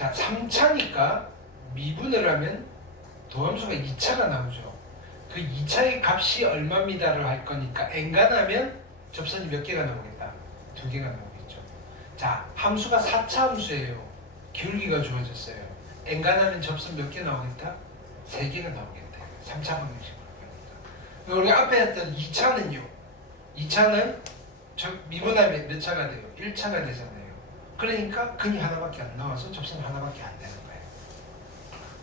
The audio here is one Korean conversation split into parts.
자, 3차니까 미분을 하면 도함수가 2차가 나오죠. 그 2차의 값이 얼마입니다를 할 거니까 n간하면 접선이 몇 개가 나오겠다? 2개가 나오겠죠. 자, 함수가 4차 함수예요. 기울기가 주어졌어요. n간하면 접선 몇 개 나오겠다? 3개가 나오겠다. 3차 방정식으로 하니까. 우리 앞에 했던 2차는요. 2차는 미분하면 몇 차가 돼요? 1차가 되잖아요. 그러니까 근이 하나밖에 안 나와서 접선 하나밖에 안 되는 거예요.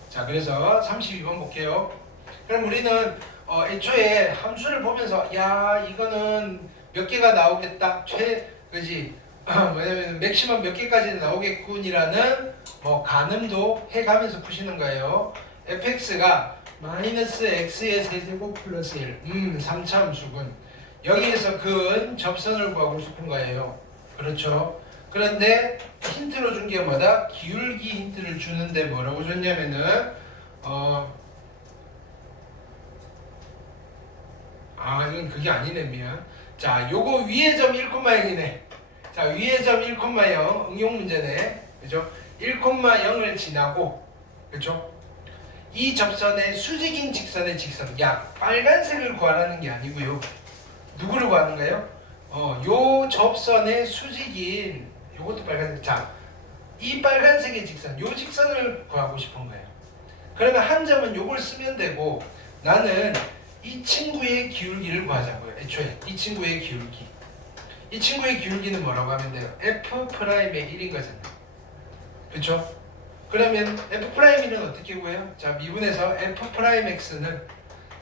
자, 그래서 32번 볼게요. 그럼 우리는 애초에 함수를 보면서 야, 이거는 몇 개가 나오겠다. 그지? 뭐냐면 맥시멈 몇 개까지 나오겠군이라는 가늠도 해가면서 푸시는 거예요. fx가 마이너스 x의 세제곱 플러스 1. 3차 함수군. 여기에서 근 접선을 구하고 싶은 거예요. 그렇죠? 그런데 힌트로 준 게 뭐다? 기울기 힌트를 주는데 뭐라고 줬냐면은 이건 그게 아니네. 미안. 자, 요거 위의 점 1,0이네. 자, 위의 점 1,0 응용 문제네. 그죠? 1,0을 지나고, 그죠? 이 접선의 수직인 직선의 직선, 빨간색을 구하라는 게 아니고요. 누구를 구하는가요? 요 접선의 수직인, 요것도 빨간색. 자, 이 빨간색의 직선, 요 직선을 구하고 싶은 거예요. 그러면 한 점은 요걸 쓰면 되고, 나는 이 친구의 기울기를 구하자고요. 애초에 이 친구의 기울기. 이 친구의 기울기는 뭐라고 하면 돼요? F'의 1인 거잖아요. 그쵸? 그러면 F'는 어떻게 구해요? 자, 미분에서 F'X는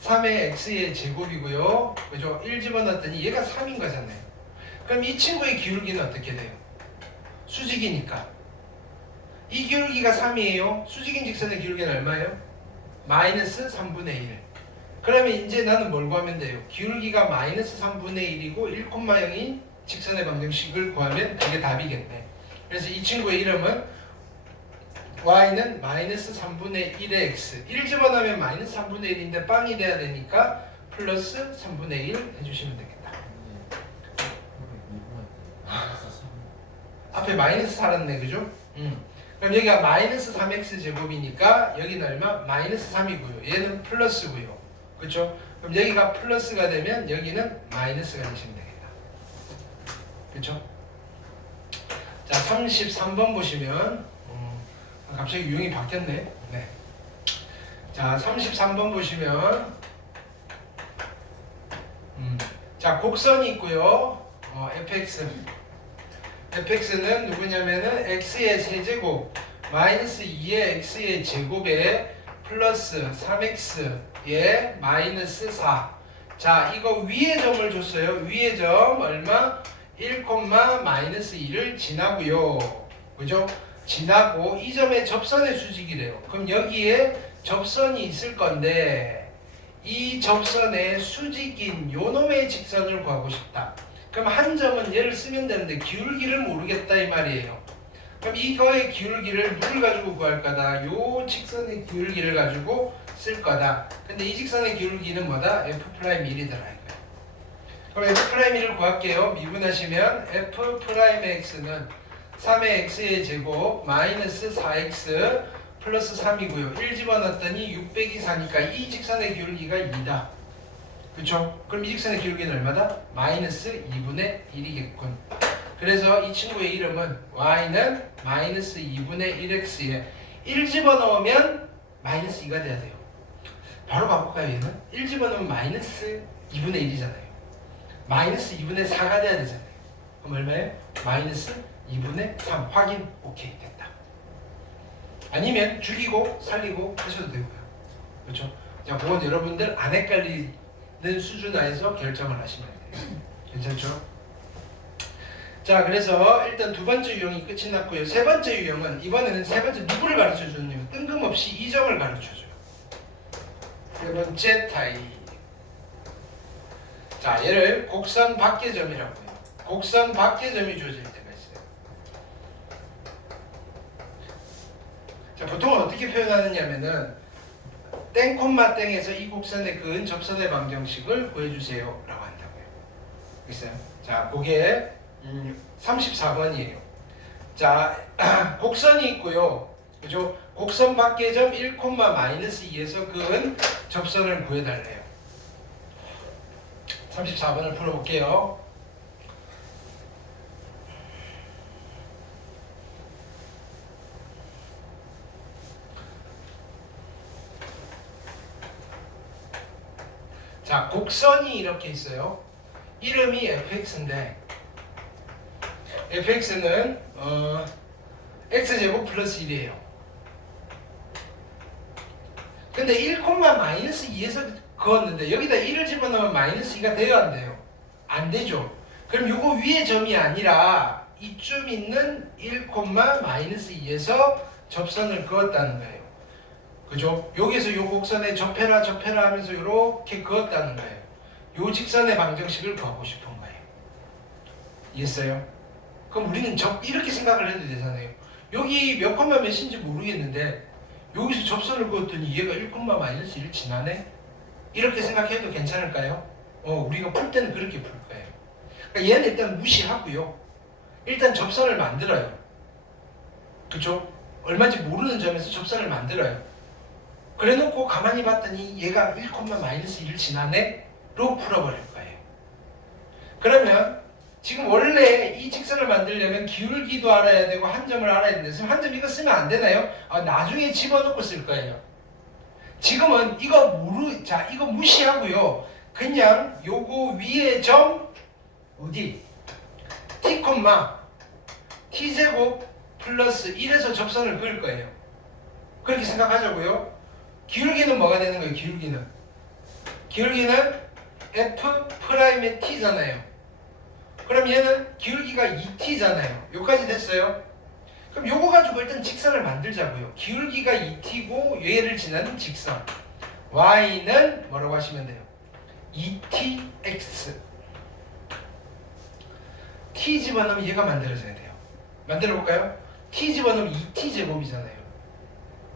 3의 X의 제곱이고요. 그죠? 1 집어넣었더니 얘가 3인 거잖아요. 그럼 이 친구의 기울기는 어떻게 돼요? 수직이니까. 이 기울기가 3이에요. 수직인 직선의 기울기는 얼마예요? 마이너스 3분의 1. 그러면 이제 나는 뭘 구하면 돼요? 기울기가 마이너스 3분의 1이고 1,0인 직선의 방정식을 구하면 그게 답이겠네. 그래서 이 친구의 이름은 y는 마이너스 3분의 1의 x. 1 집어넣으면 마이너스 3분의 1인데 빵이 돼야 되니까 플러스 3분의 1 해주시면 되겠다. 앞에 마이너스 살았네, 그죠? 그럼 여기가 마이너스 3x 제곱이니까 여기는 얼마? 마이너스 3이고요. 얘는 플러스고요. 그렇죠? 그럼 여기가 플러스가 되면 여기는 마이너스가 되시면 되겠다. 그렇죠? 자, 33번 보시면 갑자기 유형이 바뀌었네. 네. 자, 33번 보시면 자, 곡선이 있고요. fx는 누구냐면은 x의 세제곱 마이너스 2의 x의 제곱에 플러스 3x의 마이너스 4. 자, 이거 위의 점을 줬어요. 위의 점 얼마? 1, 마이너스 2를 지나고요. 그죠? 지나고 이 점의 접선의 수직이래요. 그럼 여기에 접선이 있을 건데 이 접선의 수직인 요놈의 직선을 구하고 싶다. 그럼 한 점은 얘를 쓰면 되는데 기울기를 모르겠다 이 말이에요. 그럼 이거의 기울기를 누굴 가지고 구할 거다? 요 직선의 기울기를 가지고 쓸 거다. 근데 이 직선의 기울기는 뭐다? F'1이더라 이거예요. 그럼 F'1을 구할게요. 미분하시면 F'x는 3의 x의 제곱 마이너스 4x 플러스 3이고요. 1 집어넣었더니 6 빼기 4니까 이 직선의 기울기가 2다. 그쵸? 그럼 이 직선의 기울기는 얼마다? 마이너스 2분의 1이겠군. 그래서 이 친구의 이름은 y는 마이너스 2분의 1x에 1 집어넣으면 마이너스 2가 돼야 돼요. 바로 바꿀까요 얘는? 1 집어넣으면 마이너스 2분의 1이잖아요. 마이너스 2분의 4가 돼야 되잖아요. 그럼 얼마예요? 마이너스 2분의 3. 확인. 오케이. 됐다. 아니면 줄이고 살리고 하셔도 되고요. 그렇죠? 자, 그건 여러분들 안 헷갈리는 수준 안에서 결정을 하시면 돼요. 괜찮죠? 자, 그래서 일단 두 번째 유형이 끝이 났고요. 세 번째 유형은 이번에는 세 번째 누구를 가르쳐 주느냐면 뜬금없이 이 점을 가르쳐 줘요. 세 번째 타입. 자, 얘를 곡선 밖의 점이라고 해요. 곡선 밖의 점이 주어질 때가 있어요. 자, 보통은 어떻게 표현하느냐면은 땡 콤마 땡에서 이 곡선의 근 접선의 방정식을 구해주세요 라고 한다고요. 있어요? 자, 그게 34번이에요. 자, 곡선이 있고요. 그죠? 곡선 밖의 점 1,-2에서 그은 접선을 구해달래요. 34번을 풀어볼게요. 자, 곡선이 이렇게 있어요. 이름이 fx인데 fx는 x제곱 플러스 1이에요. 근데 1,-2에서 그었는데 여기다 1을 집어넣으면 마이너스 2가 돼요, 안 돼요? 안 되죠. 그럼 요거 위에 점이 아니라 이쯤 있는 1,-2에서 접선을 그었다는 거예요. 그죠? 여기서 요 곡선에 접해라 하면서 이렇게 그었다는 거예요. 요 직선의 방정식을 구하고 싶은 거예요. 이해했어요? 그럼 우리는 이렇게 생각을 해도 되잖아요. 여기 몇 콤마 몇인지 모르겠는데 여기서 접선을 그었더니 얘가 1,-1 지나네? 이렇게 생각해도 괜찮을까요? 우리가 풀 때는 그렇게 풀 거예요. 그러니까 얘는 일단 무시하고요. 일단 접선을 만들어요. 그죠? 얼마인지 모르는 점에서 접선을 만들어요. 그래놓고 가만히 봤더니 얘가 1,-1을 지나네? 로 풀어버릴 거예요. 그러면 지금 원래 이 직선을 만들려면 기울기도 알아야 되고 한 점을 알아야 되는데 지금 한 점 이거 쓰면 안 되나요? 나중에 집어넣고 쓸 거예요. 지금은 이거 이거 무시하고요. 그냥 요거 위에 점 어디? t, t제곱 플러스 1에서 접선을 그을 거예요. 그렇게 생각하자고요. 기울기는 뭐가 되는 거예요? 기울기는 f'의 t잖아요. 그럼 얘는 기울기가 2t잖아요. 여기까지 됐어요? 그럼 요거 가지고 일단 직선을 만들자고요. 기울기가 2t고 얘를 지나는 직선 y는 뭐라고 하시면 돼요? 2tx. t 집어넣으면 얘가 만들어져야 돼요. 만들어 볼까요? t 집어넣으면 2t제곱이잖아요.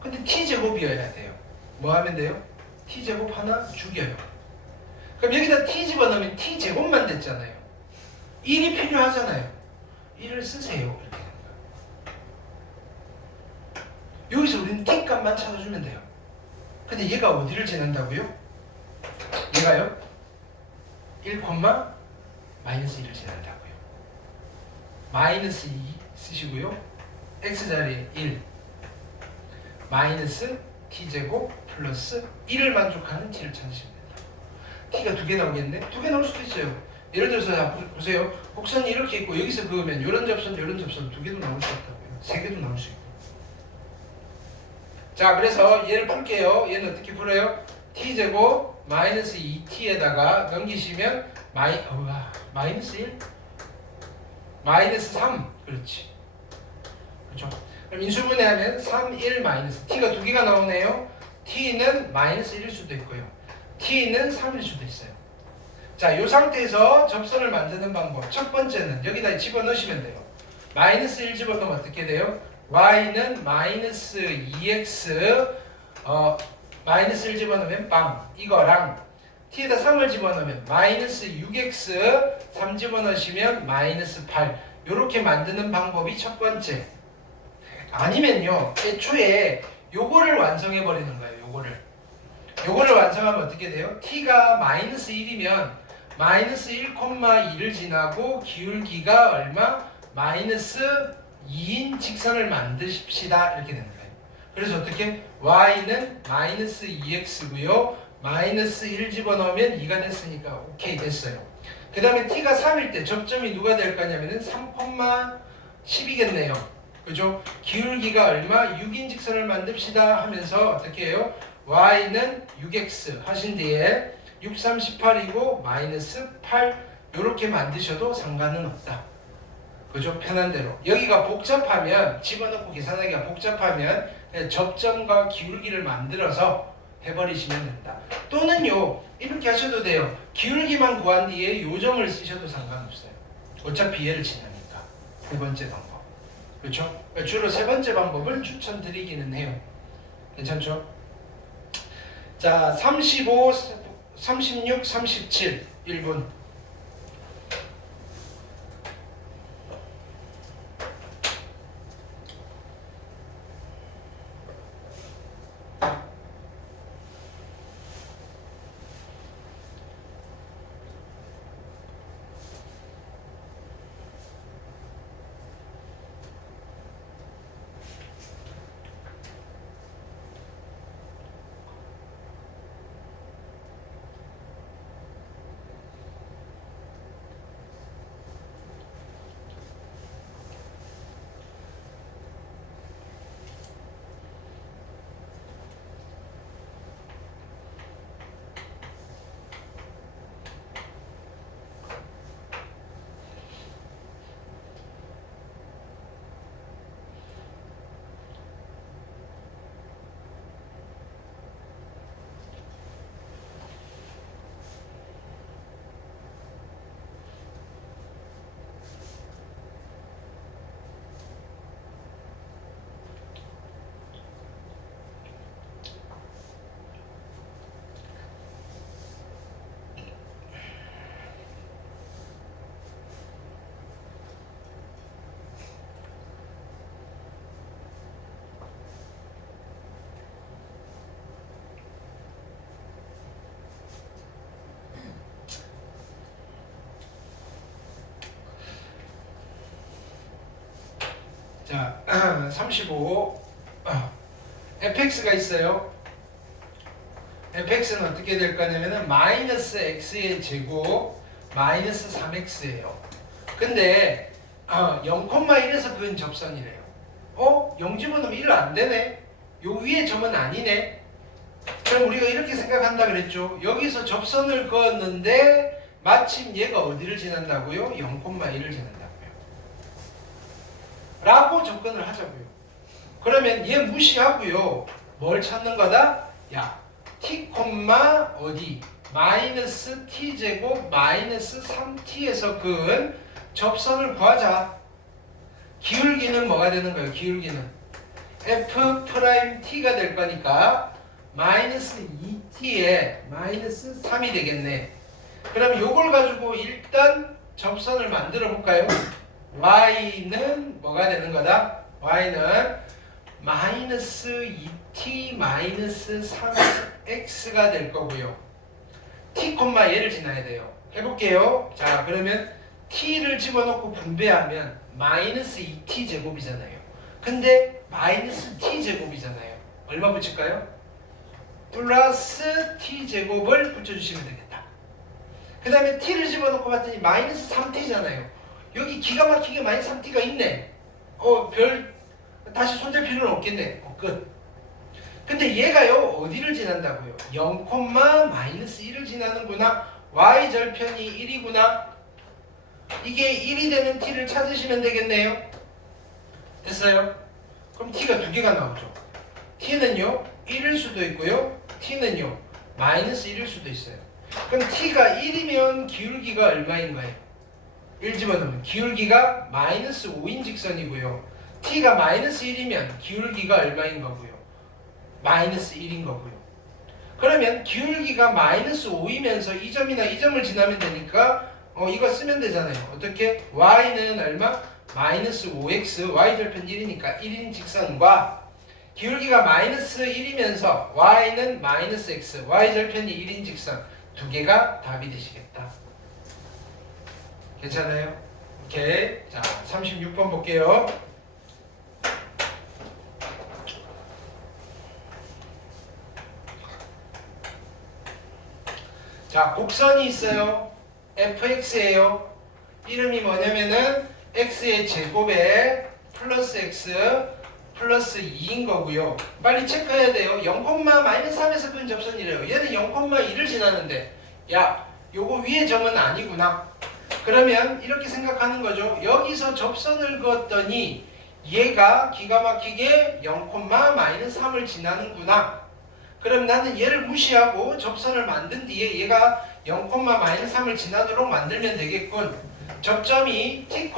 근데 t제곱이어야 돼요. 뭐 하면 돼요? t제곱 하나 죽여요. 그럼 여기다 t 집어넣으면 t제곱만 됐잖아요. 1이 필요하잖아요. 1을 쓰세요. 이렇게 되는 거예요. 여기서 우리는 t 값만 찾아주면 돼요. 근데 얘가 어디를 지난다고요? 얘가요? 1,-1을 지난다고요. 마이너스 2 쓰시고요. x자리에 1 마이너스 t제곱 플러스 1을 만족하는 t를 찾으시면 됩니다. t가 2개 나오겠네? 2개 나올 수도 있어요. 예를 들어서 보세요. 곡선이 이렇게 있고 여기서 그으면 이런 접선 2개도 나올 수 있다고요. 3개도 나올 수 있고. 자, 그래서 얘를 풀게요. 얘는 어떻게 풀어요? t제곱 마이너스 2t에다가 넘기시면 마이너스 1? 마이너스 3. 그렇지. 그렇죠? 그럼 인수분해하면 3, 1 마이너스 t가 2개가 나오네요. t는 마이너스 1일 수도 있고요. t는 3일 수도 있어요. 자, 이 상태에서 접선을 만드는 방법. 첫 번째는 여기다 집어넣으시면 돼요. 마이너스 1 집어넣으면 어떻게 돼요? y는 마이너스 2x 마이너스 1 집어넣으면 빵 이거랑 t에다 3을 집어넣으면 마이너스 6x 3 집어넣으시면 마이너스 8 요렇게 만드는 방법이 첫 번째. 아니면요 애초에 요거를 완성해 버리는 거예요. 요거를 완성하면 어떻게 돼요? t가 마이너스 1이면 마이너스 1,2를 지나고 기울기가 얼마? 마이너스 2인 직선을 만드십시다. 이렇게 되는 거예요. 그래서 어떻게? y는 마이너스 2x고요. 마이너스 1 집어넣으면 2가 됐으니까 오케이 됐어요. 그 다음에 t가 3일 때 접점이 누가 될 거냐면은 3,10이겠네요. 그죠? 기울기가 얼마? 6인 직선을 만듭시다 하면서 어떻게 해요? y는 6x 하신 뒤에 6, 3, 18이고 마이너스 8 요렇게 만드셔도 상관은 없다. 그죠? 편한 대로. 여기가 복잡하면 집어넣고 계산하기가 복잡하면 그냥 접점과 기울기를 만들어서 해버리시면 된다. 또는요 이렇게 하셔도 돼요. 기울기만 구한 뒤에 요점을 쓰셔도 상관없어요. 어차피 얘를 지나니까. 세 번째 방법. 그렇죠? 주로 세 번째 방법을 추천드리기는 해요. 괜찮죠? 자, 35, 36, 37 1분. 자, 35 fx가 있어요. fx는 어떻게 될 거냐면은 마이너스 x의 제곱 마이너스 3x예요. 근데 0,1에서 그은 접선이래요. 0 집어넣으면 1 안 되네. 요 위에 점은 아니네. 그럼 우리가 이렇게 생각한다 그랬죠. 여기서 접선을 그었는데 마침 얘가 어디를 지난다고요? 0,1을 지난다고요. 라고 접근을 하자고요. 그러면 얘 무시하고요. 뭘 찾는 거다? 야, t, 어디? 마이너스 t제곱 마이너스 3t에서 그은 접선을 구하자. 기울기는 뭐가 되는 거예요? 기울기는 f't가 될 거니까 마이너스 2t에 마이너스 3이 되겠네. 그럼 요걸 가지고 일단 접선을 만들어 볼까요? y는 뭐가 되는 거다? y는 마이너스 2t 마이너스 3x가 될 거고요. t, 얘를 지나야 돼요. 해볼게요. 자, 그러면 t를 집어넣고 분배하면 마이너스 2t 제곱이잖아요. 근데 마이너스 t 제곱이잖아요. 얼마 붙일까요? 플러스 t 제곱을 붙여주시면 되겠다. 그 다음에 t를 집어넣고 봤더니 마이너스 3t잖아요. 여기 기가 막히게 마이너스 3t가 있네. 별 다시 손댈 필요는 없겠네. 끝. 근데 얘가요 어디를 지난다고요? 0, 마이너스 1을 지나는구나. y 절편이 1이구나. 이게 1이 되는 t를 찾으시면 되겠네요. 됐어요? 그럼 t가 두 개가 나오죠. t는요 1일 수도 있고요. t는요 마이너스 1일 수도 있어요. 그럼 t가 1이면 기울기가 얼마인가요? 1 집어넣으면 기울기가 마이너스 5인 직선이고요. t가 마이너스 1이면 기울기가 얼마인 거고요? 마이너스 1인 거고요. 그러면 기울기가 마이너스 5이면서 이 점이나 이 점을 지나면 되니까 이거 쓰면 되잖아요. 어떻게? y는 얼마? 마이너스 5x y절편 1이니까 1인 직선과 기울기가 마이너스 1이면서 y는 마이너스 x y절편이 1인 직선 두 개가 답이 되시겠다. 괜찮아요? 오케이. 자, 36번 볼게요. 자, 곡선이 있어요. fx예요. 이름이 뭐냐면은 x의 제곱에 플러스 x 플러스 2인 거고요. 빨리 체크해야 돼요. 0, 마이너스 3에서 끈 접선이래요. 얘는 0,1을 지나는데 야, 요거 위에 점은 아니구나. 그러면 이렇게 생각하는 거죠. 여기서 접선을 그었더니 얘가 기가 막히게 0, 마이너스 3을 지나는구나. 그럼 나는 얘를 무시하고 접선을 만든 뒤에 얘가 0, 마이너스 3을 지나도록 만들면 되겠군. 접점이 t,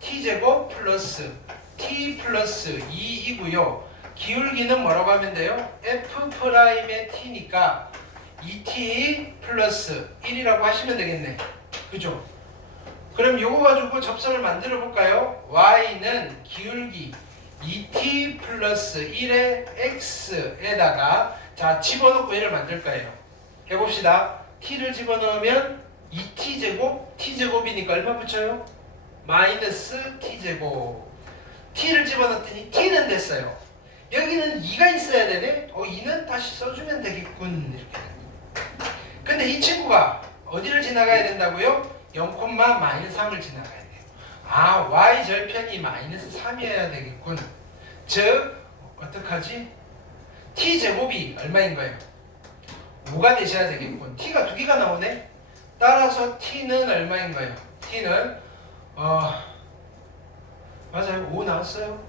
t제곱 플러스 t 플러스 2이고요. 기울기는 뭐라고 하면 돼요? f'의 t니까 2t 플러스 1이라고 하시면 되겠네. 그죠? 그럼 요거 가지고 접선을 만들어 볼까요? y는 기울기 2t 플러스 1의 x에다가 자 집어넣고 얘를 만들 거예요. 해봅시다. t를 집어넣으면 2t 제곱 t제곱이니까 얼마 붙여요? 마이너스 t제곱. t를 집어넣더니 t는 됐어요. 여기는 2가 있어야 되네. 2는 다시 써주면 되겠군. 이렇게. 근데 이 친구가 어디를 지나가야 된다고요? 0, 마이너스 3을 지나가야 돼요. 아, y 절편이 마이너스 3이어야 되겠군. 즉 어떡하지? t제곱이 얼마인 거예요? 5가 되셔야 되겠군. t가 두 개가 나오네. 따라서 t는 얼마인 거예요? t는 맞아요. 5 나왔어요?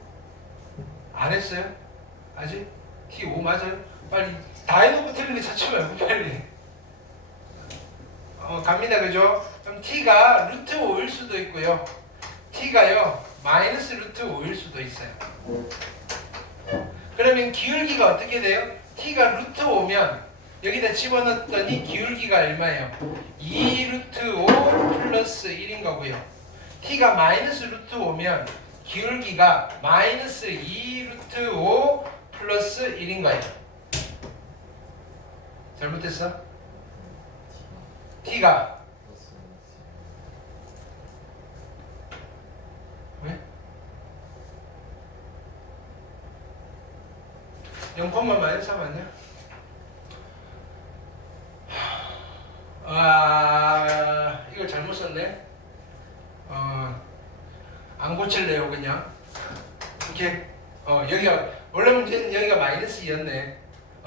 안 했어요? 아직? t 5 맞아요? 빨리 다 해놓고 틀린 거 찾지 말고 빨리 갑니다. 그죠? 그럼 t가 루트 5일 수도 있고요. t가요 마이너스 루트 5일 수도 있어요. 그러면 기울기가 어떻게 돼요? t가 루트 5면 여기다 집어넣었더니 기울기가 얼마예요? 2 루트 5 플러스 1인 거고요. t가 마이너스 루트 5면 기울기가 마이너스 2 루트 5 플러스 1인 거예요. 잘못했어? t가 왜? 0,-3 아니야? 아, 이거 잘못 썼네. 안 고칠래요, 그냥. 이렇게. 여기가, 원래 문제는 여기가 -2였네.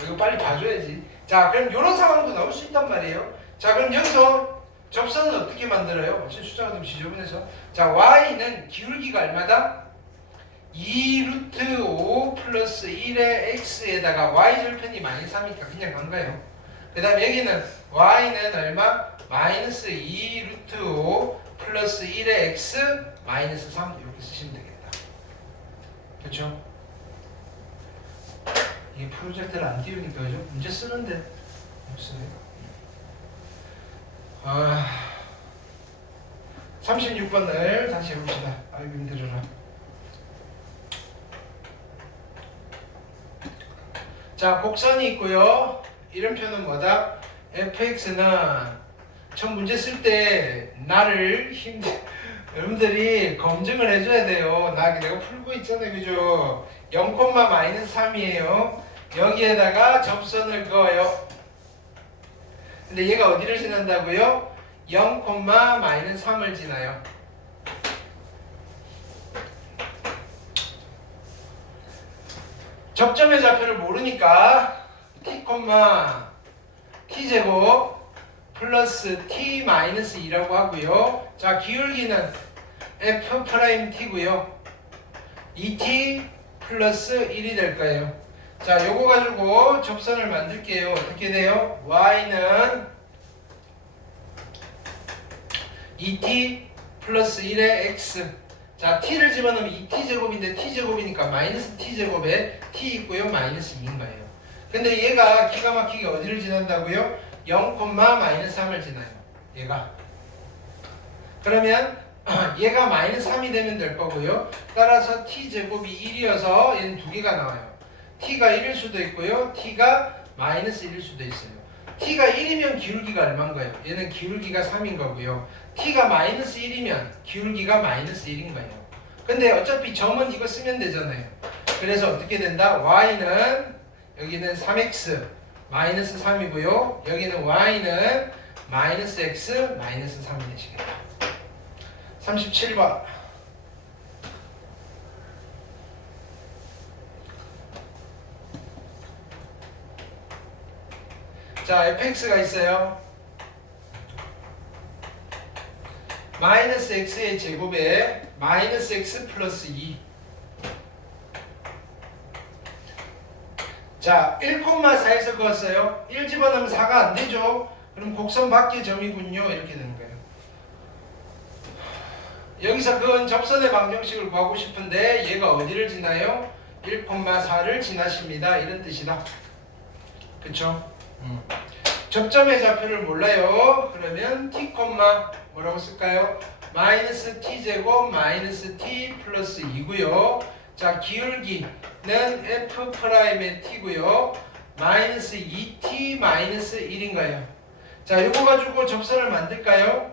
이거 빨리 봐줘야지. 자, 그럼 이런 상황도 나올 수 있단 말이에요. 자, 그럼 여기서 접선은 어떻게 만들어요? 어차피 숫자가 좀 지저분해서. 자, y는 기울기가 얼마다? 2루트 5 플러스 1의 x에다가 y절편이 -3이니까 그냥 간 거예요. 그 다음에 여기는 y는 얼마? -2 루트 5 플러스 1의 x -3 이렇게 쓰시면 되겠다. 그렇죠? 이게 프로젝트를 안 띄우니까 그죠? 문제 쓰는데 없으네. 36번을 다시 해봅시다. 아이고 힘들어라. 자, 곡선이 있고요. 이름표는 뭐다? fx는 전 문제 쓸 때 나를 여러분들이 검증을 해줘야 돼요. 내가 풀고 있잖아요, 그죠? 0,-3이에요. 여기에다가 접선을 그어요. 근데 얘가 어디를 지난다고요? 0,-3을 지나요. 접점의 좌표를 모르니까 t제곱 플러스 t-2라고 하고요. 자, 기울기는 f't고요. 2t 플러스 1이 될 거예요. 자, 요거 가지고 접선을 만들게요. 어떻게 돼요? y는 2t 플러스 1의 x. 자, t를 집어넣으면 2t제곱인데 t제곱이니까 -t제곱에 t 있고요. -2인 거예요. 근데 얘가 기가 막히게 어디를 지난다고요? 0,-3을 지나요. 얘가. 그러면 얘가 -3이 되면 될 거고요. 따라서 t제곱이 1이어서 얘는 두 개가 나와요. t가 1일 수도 있고요. t가 -1일 수도 있어요. t가 1이면 기울기가 얼마인 거예요? 얘는 기울기가 3인 거고요. t가 -1이면 기울기가 -1인 거예요. 근데 어차피 점은 이거 쓰면 되잖아요. 그래서 어떻게 된다? y는 여기는 3x -3이고요. 여기는 y는 -x -3이 되시겠다. 37번. 자, fx가 있어요. -x의 제곱에 -x 플러스 2. 자, 1,4에서 그었어요. 1 집어넣으면 4가 안 되죠. 그럼 곡선 밖의 점이군요. 이렇게 되는 거예요. 여기서 그은 접선의 방정식을 구하고 싶은데 얘가 어디를 지나요? 1,4를 지나십니다. 이런 뜻이다. 그쵸? 접점의 좌표를 몰라요. 그러면 t, 뭐라고 쓸까요? -t제곱 t 플러스 2고요. 자, 기울기는 f'의 t고요. -2t -1인 거예요. 자, 요거 가지고 접선을 만들까요?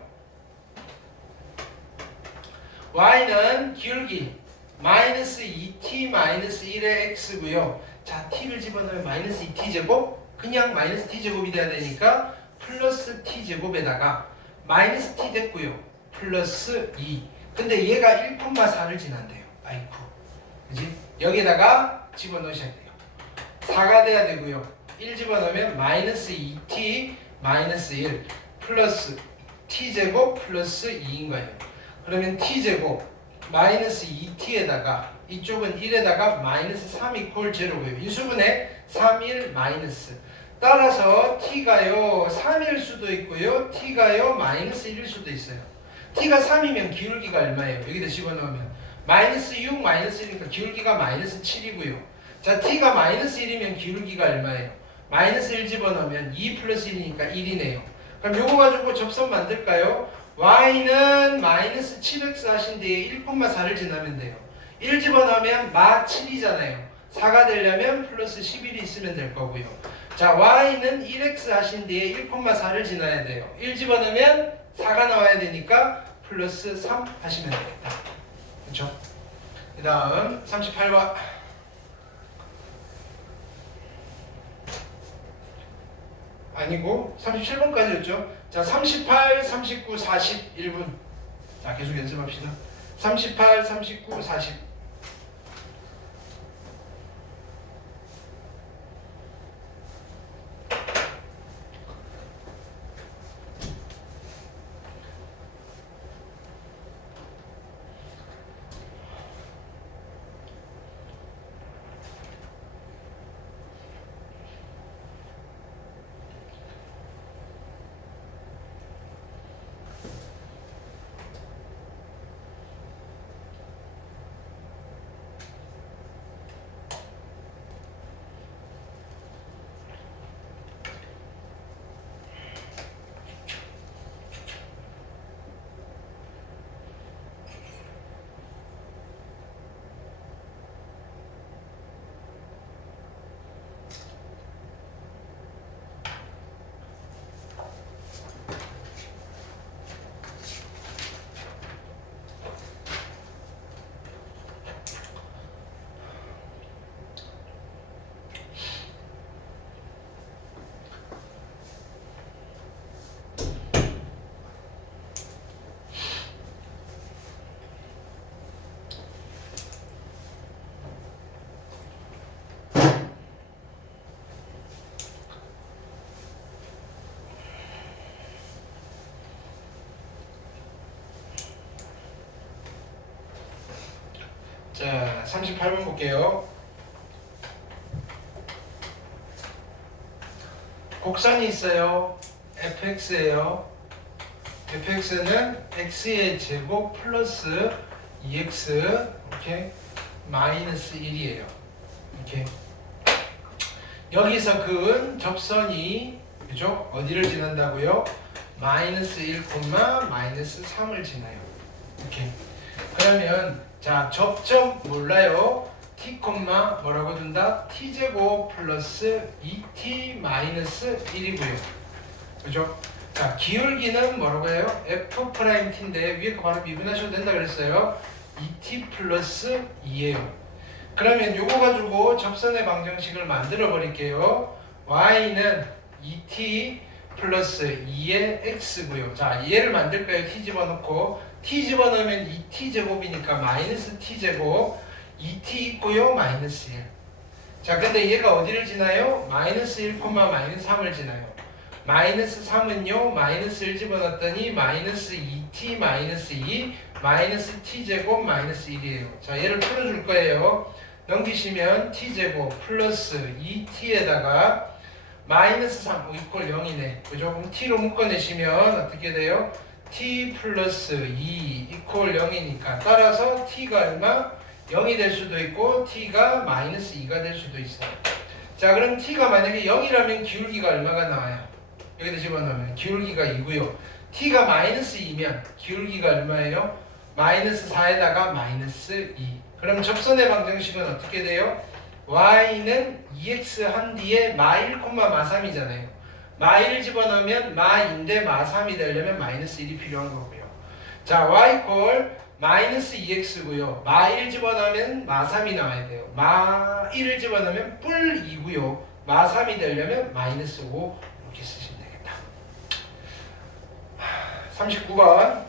y는 기울기 -2t -1의 x고요. 자, t를 집어넣으면 -2t제곱 그냥 -t제곱이 돼야 되니까 플러스 t제곱에다가 -t 됐고요. 플러스 2. 근데 얘가 1,4를 지난대요. 아이쿠. 그지? 여기다가 집어넣으셔야 돼요. 4가 돼야 되고요. 1 집어넣으면 -2t -1 플러스 t제곱 플러스 2인 거예요. 그러면 t제곱 -2t에다가 이쪽은 1에다가 -3 이퀄 제로고요. 인수분해 3, 1 마이너스. 따라서 t가요 3일 수도 있고요. t가요 -1일 수도 있어요. t가 3이면 기울기가 얼마예요? 여기다 집어넣으면 -6 -1이니까 기울기가 -7이고요. 자, t가 -1이면 기울기가 얼마예요? -1 집어넣으면 2 플러스 1이니까 1이네요. 그럼 요거 가지고 접선 만들까요? y는 -7x 하신 뒤에 1,4를 지나면 돼요. 1 집어넣으면 -7이잖아요. 4가 되려면 플러스 11이 있으면 될 거고요. 자, y는 1x 하신 뒤에 1,4를 지나야 돼요. 1 집어넣으면 4가 나와야 되니까 플러스 3 하시면 되겠다. 그렇죠? 그 다음 38번. 아니고 37번까지였죠. 자, 38, 39, 40, 1분. 자, 계속 연습합시다. 38, 39, 40. 자, 38번 볼게요. 곡선이 있어요. fx예요. fx는 x의 제곱 플러스 2x 오케이 마이너스 1이에요. 오케이. 여기서 그은 접선이 그죠? 어디를 지난다고요? 마이너스 1, 마이너스 3을 지나요. 오케이. 그러면 자, 접점 몰라요. t, 뭐라고 둔다? t제곱 플러스 2t 마이너스 1이고요. 그죠? 자, 기울기는 뭐라고 해요? f't인데 위에 거 바로 미분하셔도 된다 그랬어요. 2t 플러스 2예요. 그러면 요거 가지고 접선의 방정식을 만들어 버릴게요. y는 2t 플러스 2의 x고요. 자, 얘를 만들까요? t 집어넣고 t 집어넣으면 2t 제곱이니까 마이너스 t 제곱 2t 있고요. 마이너스 1. 자, 근데 얘가 어디를 지나요? 마이너스 1, 마이너스 3을 지나요. 마이너스 3은요. 마이너스 1 집어넣었더니 마이너스 2t 마이너스 2 마이너스 t 제곱 마이너스 1이에요. 자, 얘를 풀어줄 거예요. 넘기시면 t 제곱 플러스 2t에다가 마이너스 3 이퀄 0이네. 그죠? 그럼 t로 묶어내시면 어떻게 돼요? t 플러스 2 이퀄 0이니까 따라서 t가 얼마? 0이 될 수도 있고 t가 마이너스 2가 될 수도 있어요. 자, 그럼 t가 만약에 0이라면 기울기가 얼마가 나와요? 여기다 집어넣으면 기울기가 2고요. t가 마이너스 2면 기울기가 얼마예요? 마이너스 4에다가 마이너스 2. 그럼 접선의 방정식은 어떻게 돼요? y는 2x 한 뒤에 마1, 마3이잖아요. 마1 집어넣으면 마2인데 마3이 되려면 마이너스 1이 필요한 거고요. 자, y 꼴 마이너스 2x고요. 마1 집어넣으면 마3이 나와야 돼요. 마1을 집어넣으면 뿔 2고요. 마3이 되려면 마이너스 5 이렇게 쓰시면 되겠다. 39번.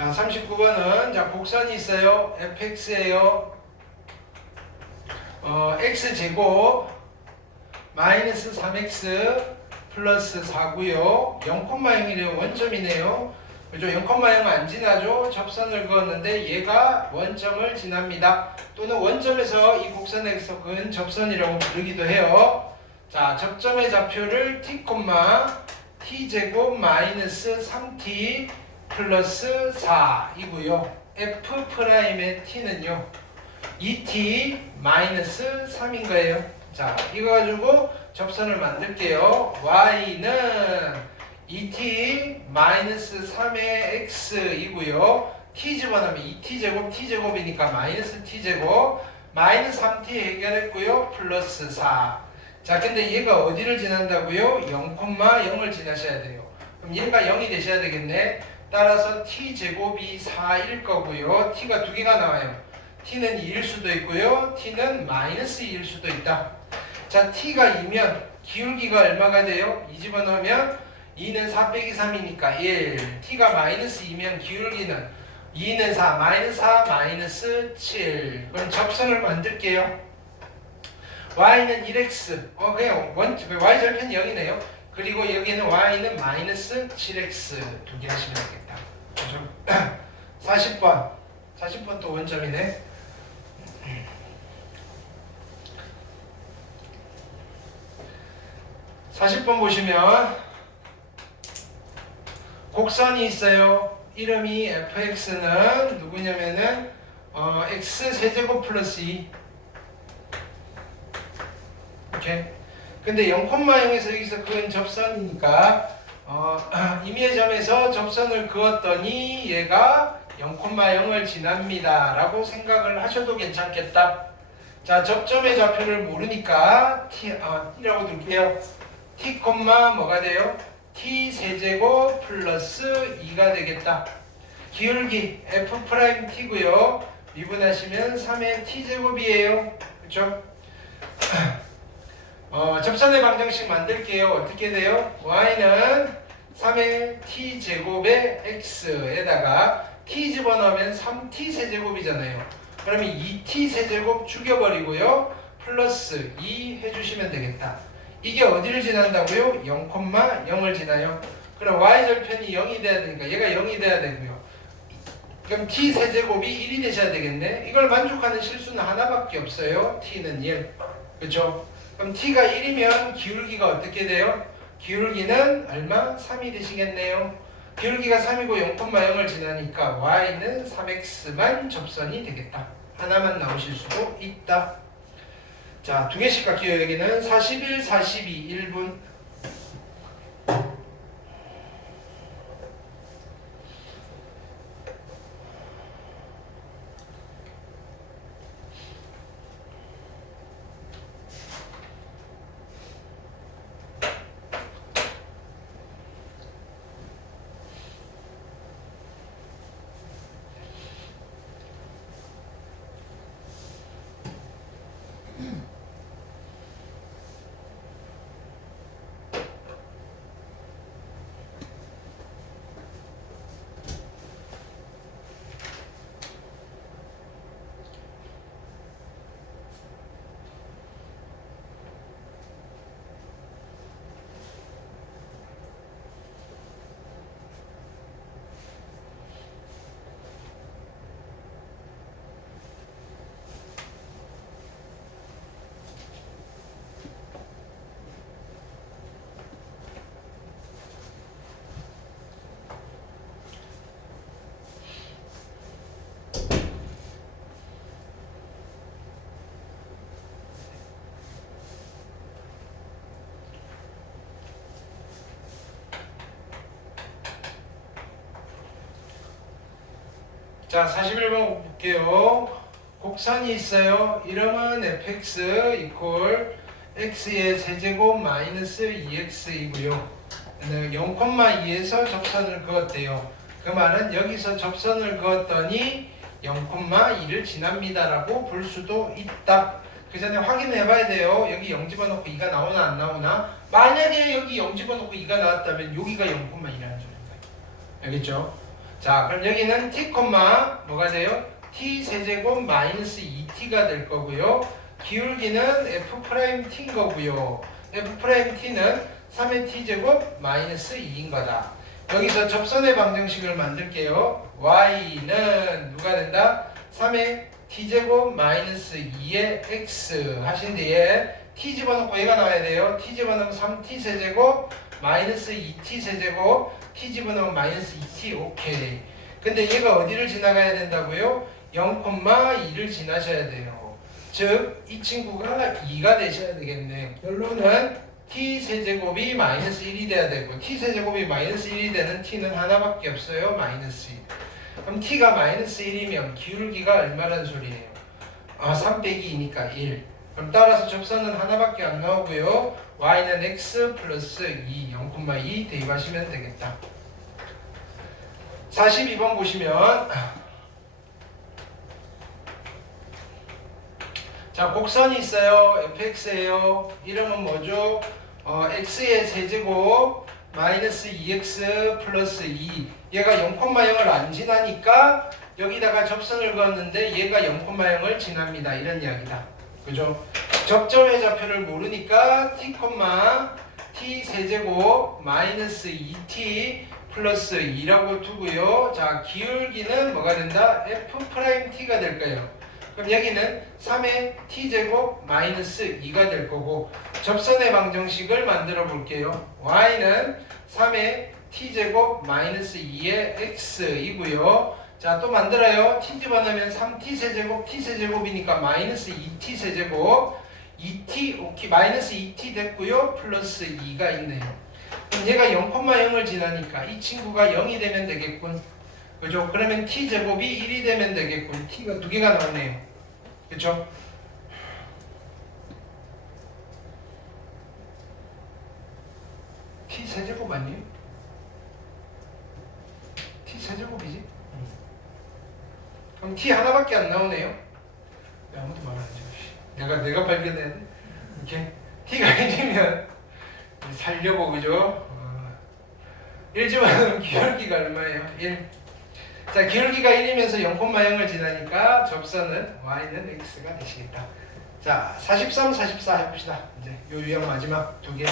자, 39번은 자, 곡선이 있어요. fx예요. x제곱 마이너스 3x 플러스 4고요. 0,0이래요. 원점이네요. 그죠? 0,0 안 지나죠? 접선을 그었는데 얘가 원점을 지납니다. 또는 원점에서 이 곡선에서 그은 접선이라고 부르기도 해요. 자, 접점의 좌표를 t, t제곱 마이너스 3t 플러스 4이고요. f'의 t는요. 2t 마이너스 3인 거예요. 자, 이거 가지고 접선을 만들게요. y는 2t 마이너스 3의 x이고요. t 집어넣으면 2t 제곱 t제곱이니까 마이너스 t제곱 마이너스 3t 해결했고요. 플러스 4. 자, 근데 얘가 어디를 지난다고요? 0,0을 지나셔야 돼요. 그럼 얘가 0이 되셔야 되겠네. 따라서 t제곱이 4일 거고요. t가 두 개가 나와요. t는 2일 수도 있고요. t는 마이너스 2일 수도 있다. 자, t가 2면 기울기가 얼마가 돼요? 2 집어넣으면 2는 4 빼기 3이니까 1. t가 마이너스 2면 기울기는 2는 4, 마이너스 4, 마이너스 7. 그럼 접선을 만들게요. y는 1x. 그냥 y절편이 0이네요. 그리고 여기는 y는 마이너스 7x. 두 개 하시면 되겠다. 그죠? 40번. 40번 또 원점이네. 40번 보시면 곡선이 있어요. 이름이 fx는 누구냐면은 x 세제곱 플러스 2. 오케이. 근데 0,0에서 여기서 그은 접선이니까 임의의 점에서 접선을 그었더니 얘가 0,0을 지납니다 라고 생각을 하셔도 괜찮겠다. 자, 접점의 좌표를 모르니까 t라고 둘게요. t, 뭐가 돼요? t 세제곱 플러스 2가 되겠다. 기울기 f't고요. 미분하시면 3의 t제곱이에요. 그쵸? 접선의 방정식 만들게요. 어떻게 돼요? y는 3의 t제곱의 x에다가 t 집어넣으면 3t 세제곱이잖아요. 그러면 2t 세제곱 죽여버리고요. 플러스 2 해주시면 되겠다. 이게 어디를 지난다고요? 0,0을 지나요. 그럼 y절편이 0이 돼야 되니까 얘가 0이 돼야 되고요. 그럼 t 세제곱이 1이 되셔야 되겠네. 이걸 만족하는 실수는 하나밖에 없어요. t는 1. 그렇죠? 그럼 t가 1이면 기울기가 어떻게 돼요? 기울기는 얼마? 3이 되시겠네요. 기울기가 3이고 0,0을 지나니까 y는 3x만 접선이 되겠다. 하나만 나오실 수도 있다. 자, 두 개씩 갈게요. 여기는 41, 42, 1분. 자, 41번 볼게요. 곡선이 있어요. 이름은 fx 이퀄 x의 세제곱 마이너스 2x이고요. 0,2에서 접선을 그었대요. 그 말은 여기서 접선을 그었더니 0,2를 지납니다 라고 볼 수도 있다. 그 전에 확인해 봐야 돼요. 여기 0 집어넣고 2가 나오나 안 나오나. 만약에 여기 0 집어넣고 2가 나왔다면 여기가 0,2라는 소리입니다. 알겠죠? 자, 그럼 여기는 t, 뭐가 돼요? t 세제곱 마이너스 2t가 될 거고요. 기울기는 f't인 거고요. f't는 3의 t제곱 마이너스 2인 거다. 여기서 접선의 방정식을 만들게요. y는 누가 된다? 3의 t제곱 마이너스 2의 x 하신 뒤에 t 집어넣고 얘가 나와야 돼요. t 집어넣으면 3t 세제곱 마이너스 2t 세제곱 t 집어넣으면 마이너스 2t. 오케이. 근데 얘가 어디를 지나가야 된다고요? 0,2를 지나셔야 돼요. 즉 이 친구가 2가 되셔야 되겠네. 결론은 t 세제곱이 마이너스 1이 돼야 되고 t 세제곱이 마이너스 1이 되는 t는 하나밖에 없어요. 마이너스 1. 그럼 t가 마이너스 1이면 기울기가 얼마란 소리예요? 3 빼기 2니까 1. 그럼 따라서 접선은 하나밖에 안 나오고요. y는 x 플러스 2, 0,2 대입하시면 되겠다. 42번 보시면 자, 곡선이 있어요. fx예요. 이름은 뭐죠? x의 세제곱 마이너스 2x 플러스 2. 얘가 0,0을 안 지나니까 여기다가 접선을 그었는데 얘가 0,0을 지납니다. 이런 이야기다. 그죠? 접점의 좌표를 모르니까 t, t 세제곱 마이너스 2t 플러스 2라고 두고요. 자, 기울기는 뭐가 된다? f't가 될 거예요. 그럼 여기는 3의 t제곱 마이너스 2가 될 거고 접선의 방정식을 만들어 볼게요. y는 3의 t제곱 마이너스 2의 x이고요. 자, 또 만들어요. t 집어넣으면 3t 세제곱 t 세제곱이니까 마이너스 2t 세제곱 2t 오케이 마이너스 2t 됐고요. 플러스 2가 있네요. 그럼 얘가 0,0을 지나니까 이 친구가 0이 되면 되겠군. 그죠? 그러면 t제곱이 1이 되면 되겠군. t가 두 개가 나오네요. 그죠? t 세제곱 아니에요? t 세제곱이지? 그럼 t 하나밖에 안 나오네요. 아무도 말 안 해줘. 내가 발견했네. 이렇게 t가 1이면 살려고 그죠? 1집어넣으면 기울기가 얼마예요? 1. 자, 기울기가 1이면서 0,0을 지나니까 접선은 y는 x가 되시겠다. 자, 43, 44 해봅시다. 이제 요 유형 마지막 두 개.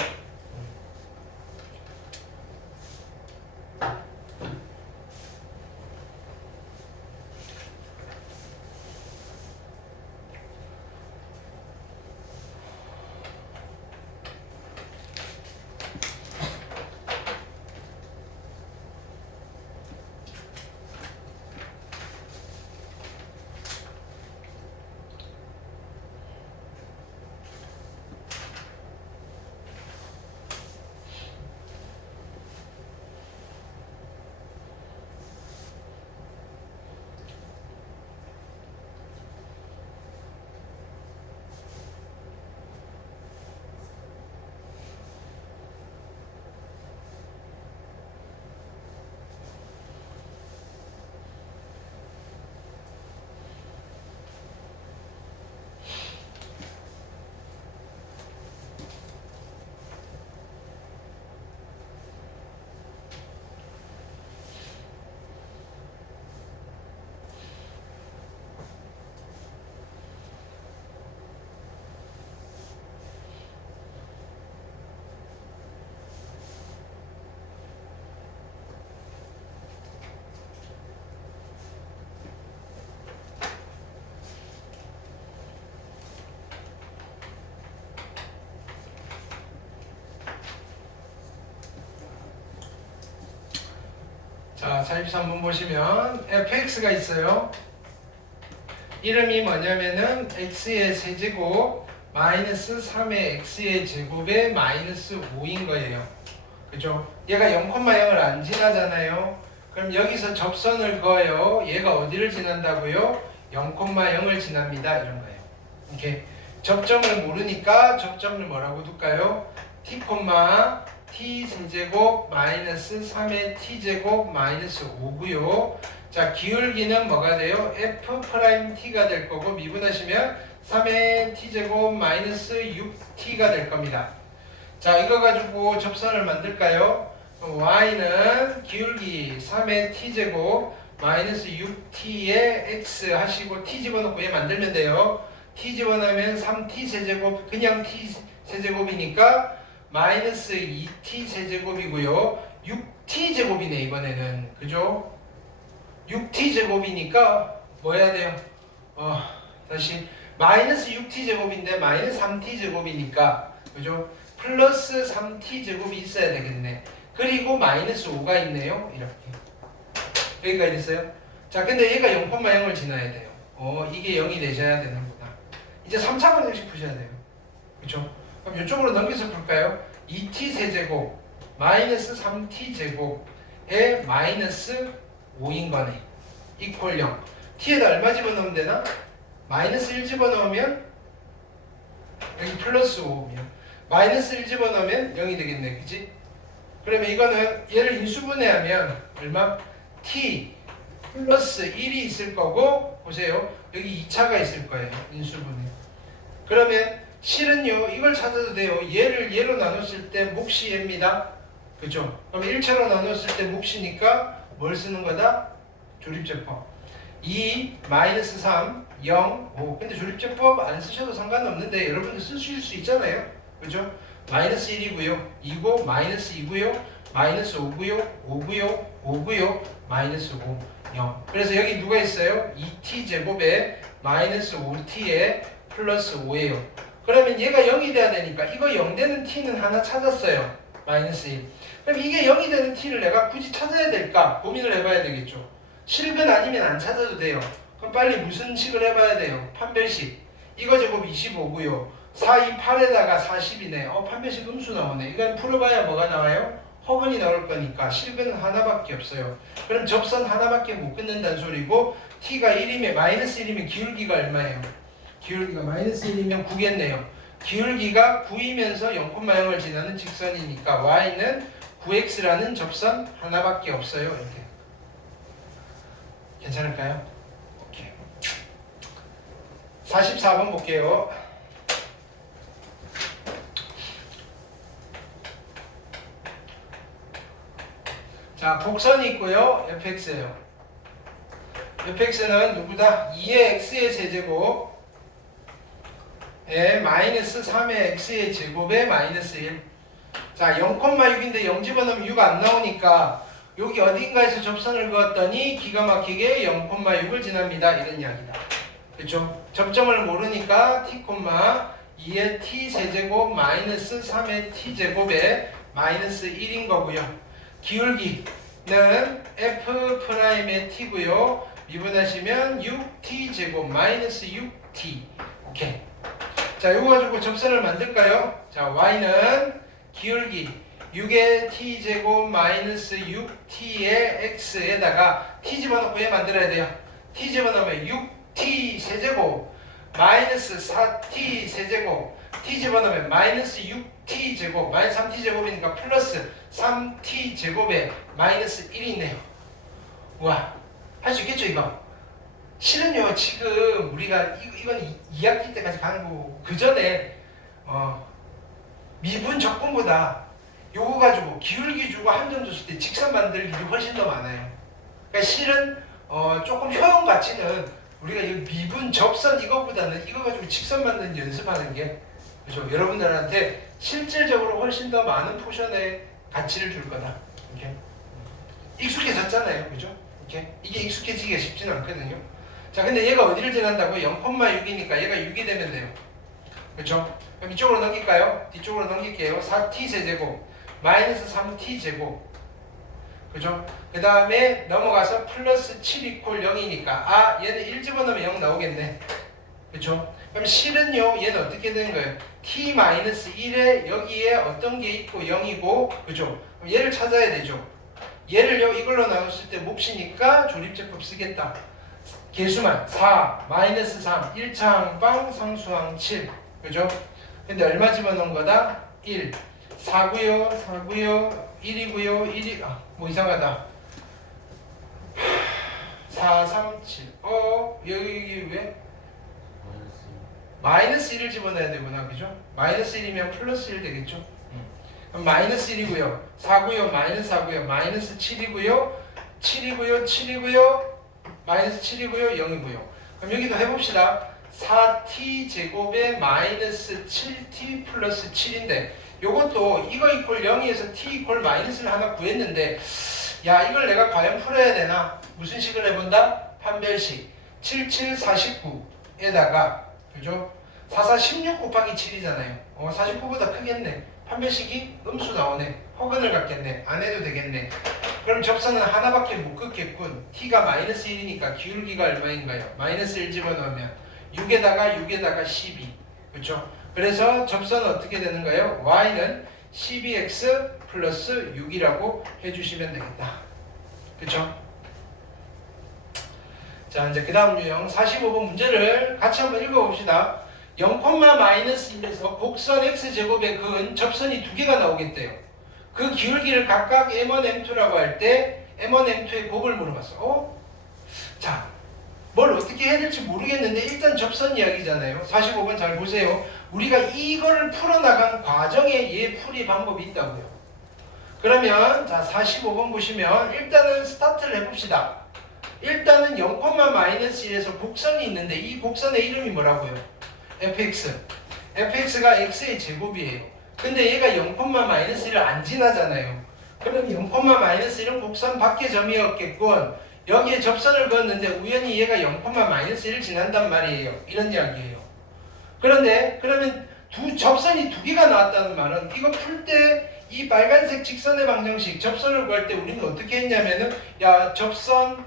자, 43번 보시면 fx가 있어요. 이름이 뭐냐면은 x의 세제곱 마이너스 3의 x의 제곱의 마이너스 5인 거예요. 그죠? 얘가 0,0을 안 지나잖아요. 그럼 여기서 접선을 그어요. 얘가 어디를 지난다고요? 0,0을 지납니다. 이런 거예요. 이렇게 접점을 모르니까 접점을 뭐라고 둘까요? t, t 세제곱 마이너스 3의 t제곱 마이너스 5고요. 자, 기울기는 뭐가 돼요? f't가 될 거고 미분하시면 3의 t제곱 마이너스 6t가 될 겁니다. 자, 이거 가지고 접선을 만들까요? 그럼 y는 기울기 3의 t제곱 마이너스 6t의 x 하시고 t 집어넣고 얘 만들면 돼요. t 집어넣으면 3t 세제곱 그냥 t 세제곱이니까 마이너스 2t 세제곱이고요. 6t 제곱이네 이번에는. 그죠? 6t 제곱이니까 뭐 해야 돼요? 다시 마이너스 6t 제곱인데 마이너스 3t 제곱이니까 그죠? 플러스 3t 제곱이 있어야 되겠네. 그리고 마이너스 5가 있네요. 이렇게 여기까지 됐어요? 자, 근데 얘가 0,0을 지나야 돼요. 이게 0이 되셔야 되는구나. 이제 3차 방정식 푸셔야 돼요. 그쵸? 그럼 이쪽으로 넘겨서 풀까요? 2t 세제곱 마이너스 3t 제곱에 마이너스 5인 거네. 이퀄 0. t에다 얼마 집어넣으면 되나? 마이너스 1 집어넣으면 여기 플러스 5면 마이너스 1 집어넣으면 0이 되겠네. 그치? 그러면 이거는 얘를 인수분해하면 얼마? t 플러스 1이 있을 거고 보세요. 여기 2차가 있을 거예요. 인수분해. 그러면 실은요. 이걸 찾아도 돼요. 얘를 얘로 나눴을 때 몫이 얘입니다. 그죠? 그럼 1차로 나눴을 때 몫이니까 뭘 쓰는 거다? 조립제법. 2 마이너스 3 0 5 근데 조립제법 안 쓰셔도 상관없는데 여러분들 쓰실 수 있잖아요. 그죠? 마이너스 1이고요. 2고 마이너스 2고요. 마이너스 5고요. 5고요. 5고요. 마이너스 5 0 그래서 여기 누가 있어요? 2t 제곱에 마이너스 5t에 플러스 5예요. 그러면 얘가 0이 돼야 되니까 이거 0 되는 t는 하나 찾았어요. 마이너스 1. 그럼 이게 0이 되는 t를 내가 굳이 찾아야 될까? 고민을 해봐야 되겠죠. 실근 아니면 안 찾아도 돼요. 그럼 빨리 무슨 식을 해봐야 돼요? 판별식. 이거 제곱 25고요. 4, 2, 8에다가 40이네. 판별식 음수 나오네. 이건 풀어봐야 뭐가 나와요? 허근이 나올 거니까 실근은 하나밖에 없어요. 그럼 접선 하나밖에 못 끊는다는 소리고 t가 1이면 마이너스 1이면 기울기가 얼마예요? 기울기가 마이너스 1이면 9겠네요. 기울기가 9이면서 0,0을 지나는 직선이니까 y는 9x라는 접선 하나밖에 없어요. 이렇게. 괜찮을까요? 오케이. 44번 볼게요. 자, 곡선이 있고요. fx예요. fx는 누구다? 2의 x의 세제곱 에 마이너스 3의 x의 제곱에 마이너스 1. 자, 0,6인데 0 집어넣으면 6 안 나오니까 여기 어딘가에서 접선을 그었더니 기가 막히게 0,6을 지납니다. 이런 이야기다. 그렇죠? 접점을 모르니까 t, 2의 t 세제곱 마이너스 3의 t 제곱에 마이너스 1인 거고요. 기울기는 f'의 t고요. 미분하시면 6t 제곱 마이너스 6t. 오케이. 자, 이거 가지고 접선을 만들까요? 자, y는 기울기 6의 t 제곱 마이너스 6t의 x에다가 t 집어넣고 얘 만들어야 돼요. t 집어넣으면 6t 세제곱 마이너스 4t 세제곱 t 집어넣으면 마이너스 6t 제곱 마이너스 3t 제곱이니까 플러스 3t 제곱에 마이너스 1이 있네요. 우와, 할 수 있겠죠 이거? 실은요 지금 우리가 이건 2학기 때까지 가는 거고 그 전에 미분 적분보다 요거 가지고 기울기 주고 함정 줬을 때 직선 만들 일이 훨씬 더 많아요. 그러니까 실은 조금 효용 가치는 우리가 이 미분 접선 이거보다는 이거 가지고 직선 만드는 연습하는 게 그렇죠. 여러분들한테 실질적으로 훨씬 더 많은 포션의 가치를 줄 거다. 이렇게 익숙해졌잖아요, 그죠? 이렇게 이게 익숙해지기가 쉽지는 않거든요. 자, 근데 얘가 어디를 지난다고? 0,6이니까 얘가 6이 되면 돼요. 그렇죠? 그럼 이쪽으로 넘길까요? 뒤쪽으로 넘길게요. 4t 세제곱 마이너스 3t 제곱 그죠? 그 다음에 넘어가서 플러스 7 이퀄 0이니까 얘는 1 집어넣으면 0 나오겠네. 그죠? 그럼 실은요 얘는 어떻게 되는 거예요? t 마이너스 1에 여기에 어떤 게 있고 0이고 그죠? 그럼 얘를 찾아야 되죠. 얘를요 이걸로 나눴을 때 몫이니까 조립제법 쓰겠다. 개수만 4 마이너스 3 1차 항방 상수항 7 그죠? 근데 얼마 집어넣은 거다? 1 4고요 4고요 1이고요 1이 뭐 이상하다 4 3 7 여기 왜? 마이너스 1을 집어넣어야 되구나 그죠? 마이너스 1이면 플러스 1 되겠죠? 그럼 마이너스 1이고요 4고요 마이너스 4고요 마이너스 7이고요 7이고요 7이고요 마이너스 7이고요 0이고요 그럼 여기도 해봅시다 4t 제곱에 마이너스 7t 플러스 7인데 요것도 이거 이퀄 0에서 t 이퀄 마이너스를 하나 구했는데 야 이걸 내가 과연 풀어야 되나 무슨 식을 해본다? 판별식 77 49에다가 그죠? 44 16 곱하기 7이잖아요 49보다 크겠네 판별식이 음수 나오네 허근을 갖겠네 안 해도 되겠네 그럼 접선은 하나밖에 못 긋겠군 t가 마이너스 1이니까 기울기가 얼마인가요? 마이너스 1 집어넣으면 6에다가 12 그렇죠? 그래서 접선은 어떻게 되는가요? y는 12x 플러스 6이라고 해주시면 되겠다 그렇죠? 자 이제 그 다음 유형 45번 문제를 같이 한번 읽어봅시다 0, 마이너스 1에서 곡선 x제곱에 그은 접선이 두 개가 나오겠대요 그 기울기를 각각 m1, m2라고 할 때 M1, M2의 곱을 물어봤어. 자, 뭘 어떻게 해야 될지 모르겠는데 일단 접선 이야기잖아요. 45번 잘 보세요. 우리가 이거를 풀어나간 과정에 얘 풀이 방법이 있다고요. 그러면 자 45번 보시면 일단은 스타트를 해봅시다. 일단은 0,-1에서 곡선이 있는데 이 곡선의 이름이 뭐라고요? fx. fx가 x의 제곱이에요. 근데 얘가 0,-1을 안 지나잖아요. 그럼 0,-1은 곡선 밖의 점이었겠군. 여기에 접선을 그었는데 우연히 얘가 0,-1을 지난단 말이에요. 이런 이야기예요. 그런데 그러면 접선이 두 개가 나왔다는 말은 이거 풀 때 이 빨간색 직선의 방정식 접선을 구할 때 우리는 어떻게 했냐면은 야 접점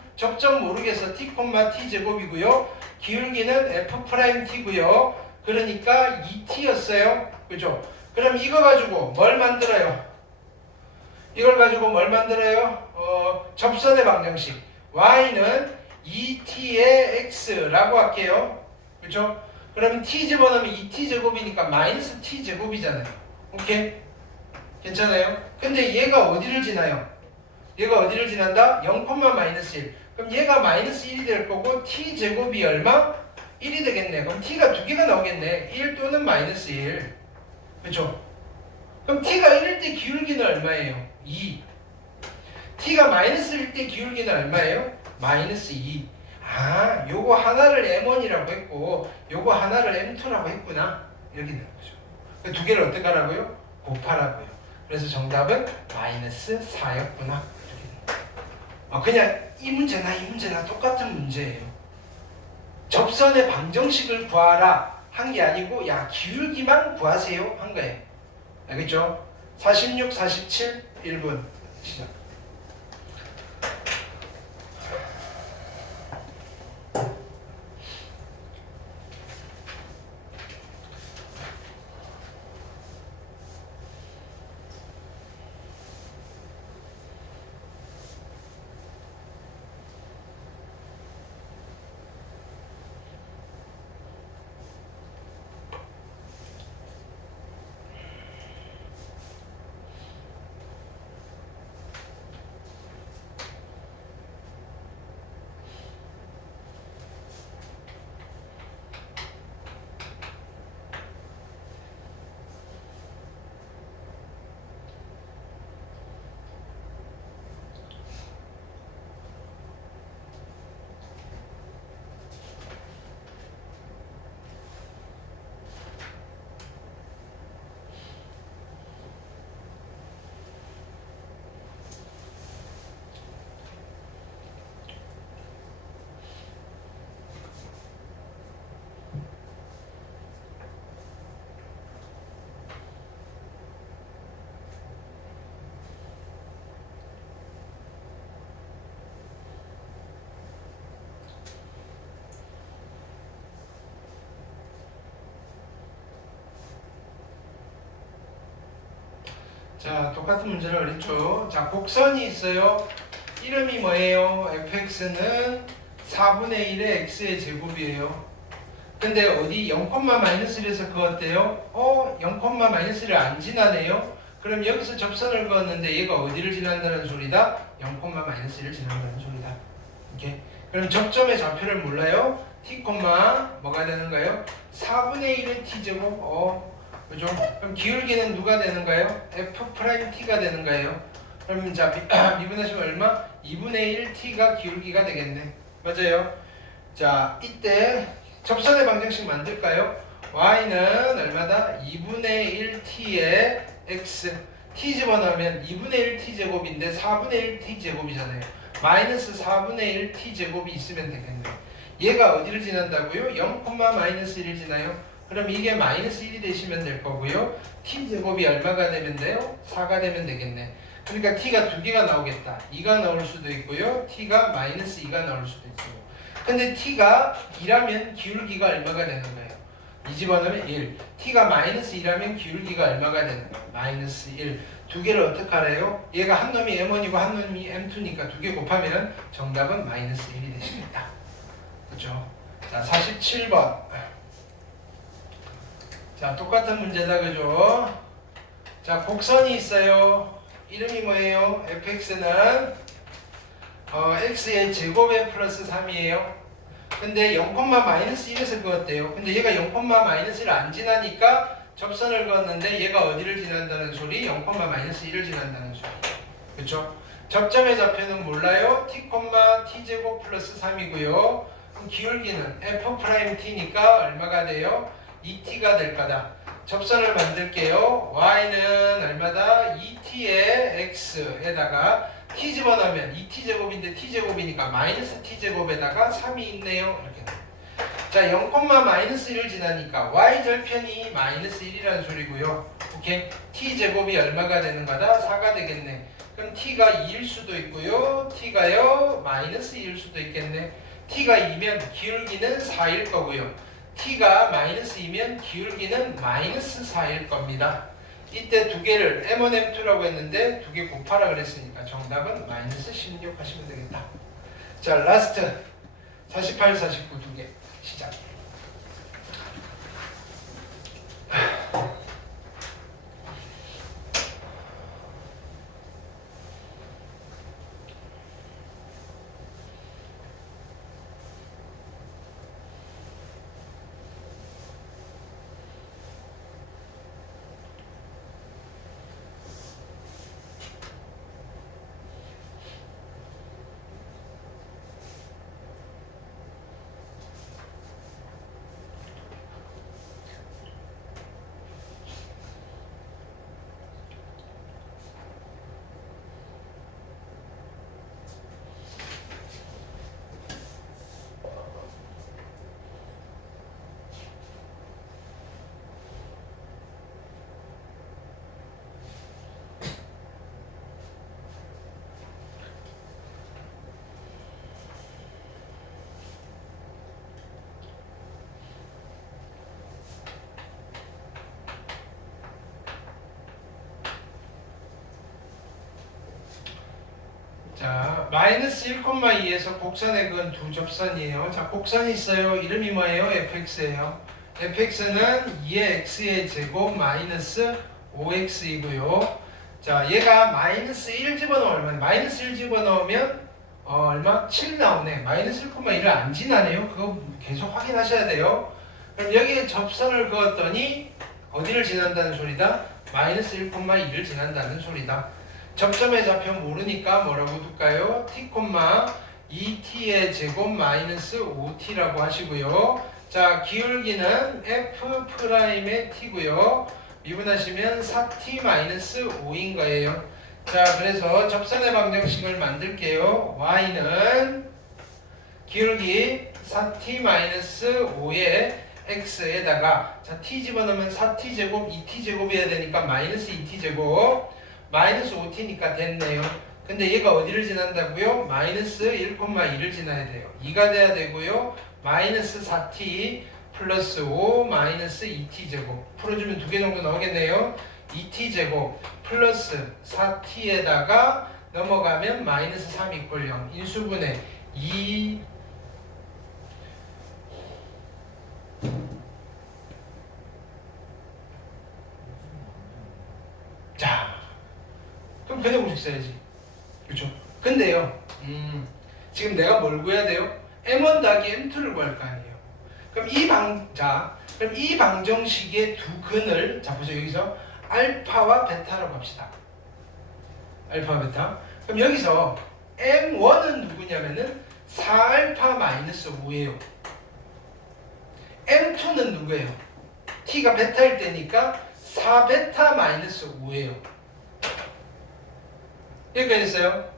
모르겠어 t, t 제곱이고요. 기울기는 f''t고요. 그러니까 2t였어요. 그죠? 그럼 이거 가지고 뭘 만들어요? 이걸 가지고 뭘 만들어요? 접선의 방정식 y는 2t의 x라고 할게요. 그죠? 그러면 t 집어넣으면 2t 제곱이니까 마이너스 t 제곱이잖아요. 오케이? 괜찮아요? 근데 얘가 어디를 지나요? 얘가 어디를 지난다? 0,-1. 그럼 얘가 마이너스 1이 될 거고 t 제곱이 얼마? 1이 되겠네. 그럼 t가 두 개가 나오겠네. 1 또는 마이너스 1. 그렇죠? 그럼 t가 1일 때 기울기는 얼마예요? 2. t가 마이너스 1일 때 기울기는 얼마예요? 마이너스 2. 아, 요거 하나를 M1이라고 했고 요거 하나를 M2라고 했구나. 이렇게 되는 거죠. 두 개를 어떻게 하라고요? 곱하라고요. 그래서 정답은 마이너스 4였구나. 그냥 이 문제나 똑같은 문제예요. 접선의 방정식을 구하라 한 게 아니고 야 기울기만 구하세요 한 거예요. 알겠죠? 46, 47, 1분 시작. 자, 똑같은 문제를 그랬죠. 자, 곡선이 있어요. 이름이 뭐예요? fx는 4분의 1의 x의 제곱이에요. 근데 어디 0,-1에서 그었대요? 0,-1을 안 지나네요? 그럼 여기서 접선을 그었는데 얘가 어디를 지난다는 소리다? 0,-1을 지난다는 소리다. 오케이? 그럼 접점의 좌표를 몰라요? t, 뭐가 되는가요? 4분의 1의 t제곱. 그죠? 그럼 기울기는 누가 되는가요? f't가 되는가요? 그럼 자 미분하시면 얼마? 2분의 1t가 기울기가 되겠네. 맞아요? 자 이때 접선의 방정식 만들까요? y는 얼마다? 2분의 1t의 x t 집어넣으면 2분의 1t 제곱인데 4분의 1t 제곱이잖아요. 마이너스 4분의 1t 제곱이 있으면 되겠네. 얘가 어디를 지난다고요? 0,-1을 지나요? 그럼 이게 마이너스 1이 되시면 될 거고요. t제곱이 얼마가 되면 돼요? 4가 되면 되겠네. 그러니까 t가 두 개가 나오겠다. 2가 나올 수도 있고요. t가 마이너스 2가 나올 수도 있고. 근데 t가 2라면 기울기가 얼마가 되는 거예요? 2 집어넣으면 1. t가 마이너스 2라면 기울기가 얼마가 되는 거예요? 마이너스 1. 두 개를 어떻게 하래요? 얘가 한 놈이 M1이고 한 놈이 M2니까 두 개 곱하면 정답은 마이너스 1이 되시겠다. 그렇죠? 자, 47번. 자, 똑같은 문제다. 그죠? 자, 곡선이 있어요. 이름이 뭐예요? fx는 x의 제곱에 플러스 3이에요. 근데 0, 마이너스 1에서 그었대요. 근데 얘가 0, 마이너스 1을 안 지나니까 접선을 그었는데 얘가 어디를 지난다는 소리? 0, 마이너스 1을 지난다는 소리. 그쵸? 접점의 좌표는 몰라요. t, t제곱 플러스 3이고요. 그럼 기울기는 f't니까 얼마가 돼요? 2t가 될 거다. 접선을 만들게요. y는 얼마다? 2t의 x에다가 t 집어넣으면 2t제곱인데 t제곱이니까 마이너스 t제곱에다가 3이 있네요. 이렇게 돼. 자, 0, 마이너스 1을 지나니까 y절편이 마이너스 1이라는 소리고요. 오케이? t제곱이 얼마가 되는 거다? 4가 되겠네. 그럼 t가 2일 수도 있고요. t가요 마이너스 2일 수도 있겠네. t가 2면 기울기는 4일 거고요. t가 마이너스 2면 기울기는 마이너스 4일 겁니다. 이때 두 개를 M1, M2라고 했는데 두 개 곱하라 그랬으니까 정답은 마이너스 16 하시면 되겠다. 자, 라스트 48, 49 두 개 시작. 자, 마이너스 1,2에서 곡선에 그은 두 접선이에요. 자, 곡선이 있어요. 이름이 뭐예요? fx예요. fx는 2의 x의 제곱 마이너스 5x이고요. 자, 얘가 마이너스 1 집어넣으면 얼마나? 마이너스 1 집어넣으면 얼마? 7 나오네. 마이너스 1,1을 안 지나네요. 그거 계속 확인하셔야 돼요. 그럼 여기에 접선을 그었더니 어디를 지난다는 소리다? 마이너스 1,2를 지난다는 소리다. 접점의 좌표 모르니까 뭐라고 둘까요? t, 2t의 제곱 마이너스 5t라고 하시고요. 자, 기울기는 f'의 t고요. 미분하시면 4t 마이너스 5인 거예요. 자, 그래서 접선의 방정식을 만들게요. y는 기울기 4t 마이너스 5의 x에다가 자, t 집어넣으면 4t 제곱 2t 제곱이어야 되니까 마이너스 2t 제곱 마이너스 5t니까 됐네요. 근데 얘가 어디를 지난다고요? 마이너스 1,2를 지나야 돼요. 2가 돼야 되고요. 마이너스 4t 플러스 5 마이너스 2t 제곱 풀어주면 두 개 정도 나오겠네요. 2t 제곱 플러스 4t에다가 넘어가면 마이너스 3 이퀄 0 인수분해 2 자, 그럼 변의 공식 써야지. 그렇죠? 근데요. 지금 내가 뭘 구해야 돼요? M1 더하기 M2를 구할 거 아니에요. 그럼 그럼 이 방정식의 두 근을 자 보세요. 여기서 알파와 베타라고 합시다. 알파와 베타. 그럼 여기서 M1은 누구냐면은 4알파 마이너스 5예요. M2는 누구예요? T가 베타일 때니까 4베타 마이너스 5예요. 여기까지 됐어요?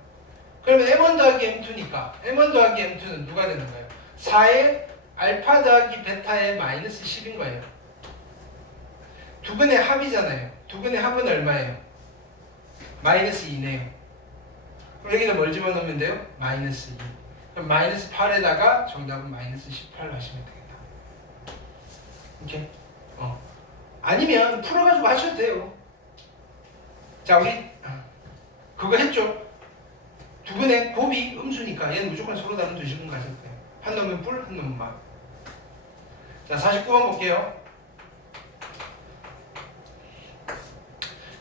그러면 M1 더하기 M2니까 M1 더하기 M2는 누가 되는 거예요? 4의 알파 더하기 베타의 마이너스 10인 거예요. 두 근의 합이잖아요. 두 근의 합은 얼마예요? 마이너스 2네요. 그럼 여기다 뭘 집어넣으면 돼요? 마이너스 2. 그럼 마이너스 8에다가 정답은 마이너스 18 하시면 되겠다. 이렇게? 아니면 풀어가지고 하셔도 돼요. 자, 우리 그거 했죠? 두 근의 곱이 음수니까 얘는 무조건 서로 다른 두 식은 가실 거예요. 한 놈은 뿔, 한 놈은 막. 자, 49번 볼게요.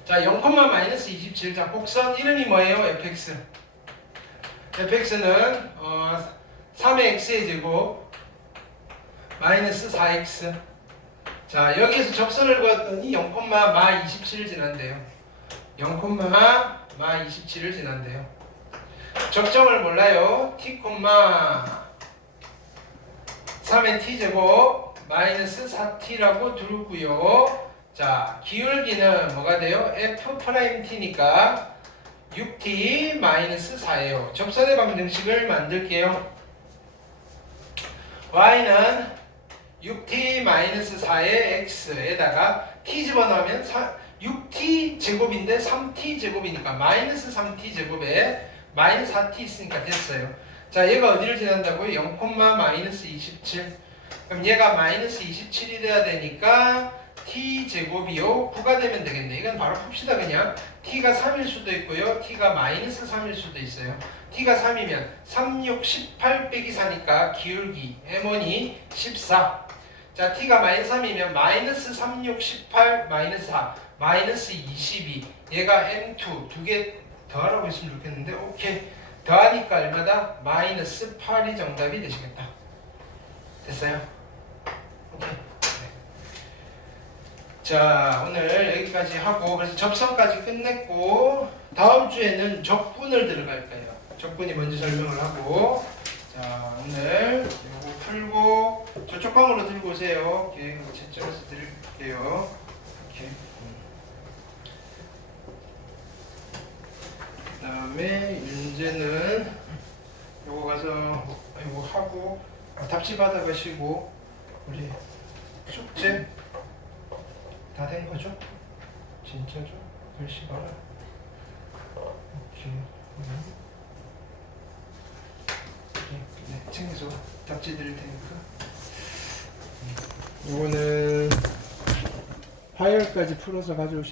자, 0, 마이너스 27. 자, 곡선 이름이 뭐예요? fx. fx는 3의 x의 제곱 마이너스 4x. 자, 여기에서 접선을 그었더니 0,27을 지난대요. 0,27을 지난대요. 적정을 몰라요. t, 3의 t제곱 마이너스 4t라고 두르고요. 자, 기울기는 뭐가 돼요? f't니까 6t 마이너스 4예요. 접선의 방정식을 만들게요. y는 6t 마이너스 4의 x에다가 t 집어넣으면 6t 제곱인데 3t 제곱이니까 마이너스 3t 제곱에 마이너스 4t 있으니까 됐어요. 자, 얘가 어디를 지난다고요? 0,-27. 그럼 얘가 마이너스 27이 돼야 되니까 t 제곱이요 9가 되면 되겠네. 이건 바로 풉시다. 그냥 t가 3일 수도 있고요, t가 마이너스 3일 수도 있어요. t가 3이면 3, 6, 18 빼기 4니까 기울기 m1이 14. 자, t가 마이너스 3이면 마이너스 3, 6, 18 마이너스 4 마이너스 22. 얘가 m2 두 개 더하라고 했으면 좋겠는데 오케이. 더하니까 얼마다? 마이너스 8이 정답이 되시겠다. 됐어요? 오케이. 네. 자, 오늘 여기까지 하고 그래서 접선까지 끝냈고 다음 주에는 적분을 들어갈 거예요. 적분이 먼저 설명을 하고, 자, 오늘 요거 풀고 저쪽 방으로 들고 오세요. 이렇게 채점해서 드릴게요. 이렇게. 그 다음에 윤재는 요거 가서 요거 하고 답지 받아가시고 우리 숙제 다 된 거죠? 진짜죠? 글씨 봐라. 오케이. 네, 챙겨서 답지 드릴 테니까. 요거는 화요일까지 풀어서 가져오시면